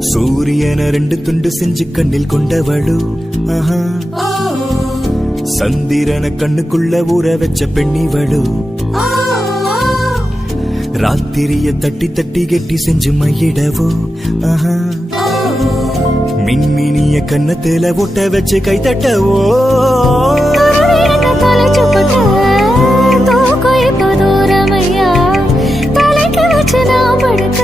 சூரியன 2 துண்டு செஞ்சு கண்ணில் கொண்டவளு ஆஹா சந்திரன கண்ணுக்குள்ள ஊற வச்ச பெண்ணிவளு ராத்திரிய தட்டி தட்டி கெட்டி செஞ்சு மையிடவோ ஆஹா மின்மினிய கண்ணத்துல ஒட்ட வச்சு கை தட்டவோ தூரம் ஐயா தலைக்கு வச்சு நான் படுக்க